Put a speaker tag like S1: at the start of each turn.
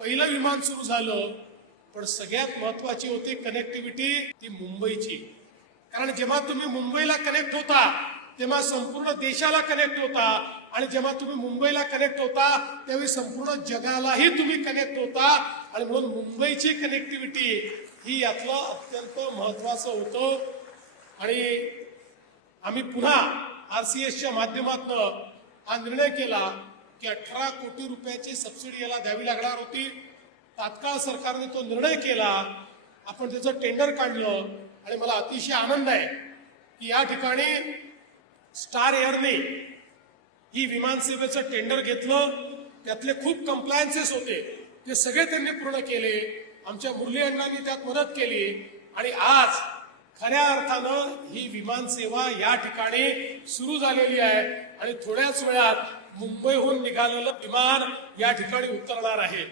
S1: पहिलं विमान सुरू झालं पण सगळ्यात महत्वाची होती कनेक्टिव्हिटी ती मुंबईची. कारण जेव्हा तुम्ही मुंबईला कनेक्ट होता तेव्हा संपूर्ण देशाला कनेक्ट होता. आणि जेव्हा तुम्ही मुंबईला कनेक्ट होता त्यावेळी संपूर्ण जगालाही तुम्ही कनेक्ट होता. आणि म्हणून मुंबईची कनेक्टिव्हिटी ही यातलं अत्यंत महत्वाचं होतं. आणि आम्ही पुन्हा आर सी एसच्या माध्यमातून हा निर्णय केला. की अठरा कोटी रुपयाची सबसिडी याला द्यावी लागणार होती. तात्काळ सरकारने तो निर्णय केला. आपण त्याचं टेंडर काढलं. आणि मला अतिशय आनंद आहे की या ठिकाणी स्टार एअरने ही विमानसेवेचं टेंडर घेतलं. त्यातले खूप कम्प्लायन्सेस होते. ते सगळे त्यांनी पूर्ण केले. आमच्या मुरली अण्णांनी त्यात मदत केली. आणि आज खऱ्या अर्थानं ही विमानसेवा या ठिकाणी सुरू झालेली आहे आणि थोड्याच वेळात मुंबईहून निघालेलं विमान या ठिकाणी उतरणार आहे.